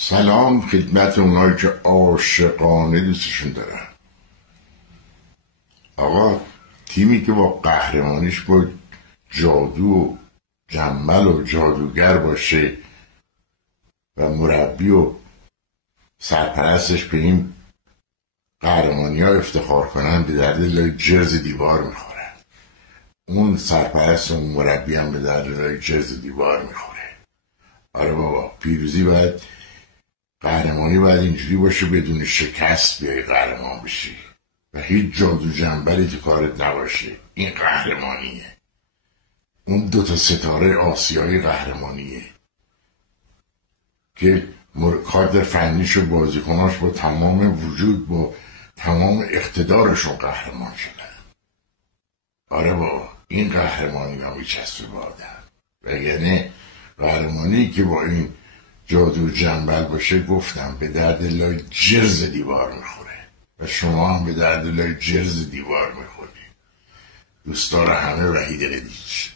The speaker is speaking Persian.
سلام خدمت اونایی که عاشقانه دوستشون دارن. آقا تیمی که با قهرمانیش با جادو و جمل و جادوگر باشه و مربی و سرپرستش به این قهرمانی ها افتخار کنن، به درد لای جرز دیوار میخورن. اون سرپرست و اون مربی هم به درد لای جرز دیوار میخوره. آره بابا، پیروزی باید، قهرمانی باید اینجوری باشه بدون شکست بیای قهرمان بشی و هیچ جادو جنبلی تو کارت نباشه. این قهرمانیه. اون 2 ستاره آسیایی قهرمانیه که کادر فنیش و بازیکناش با تمام وجود، با تمام اقتدارشون قهرمان شدن. آره بابا، این قهرمانی ها میچسبه به آدم. وگرنه قهرمانی که با این جادو جنبل باشه، گفتم به درد لای جرز دیوار میخوره و شما هم به درد لای جرز دیوار میخوری. دوستان همه وحید قدیج.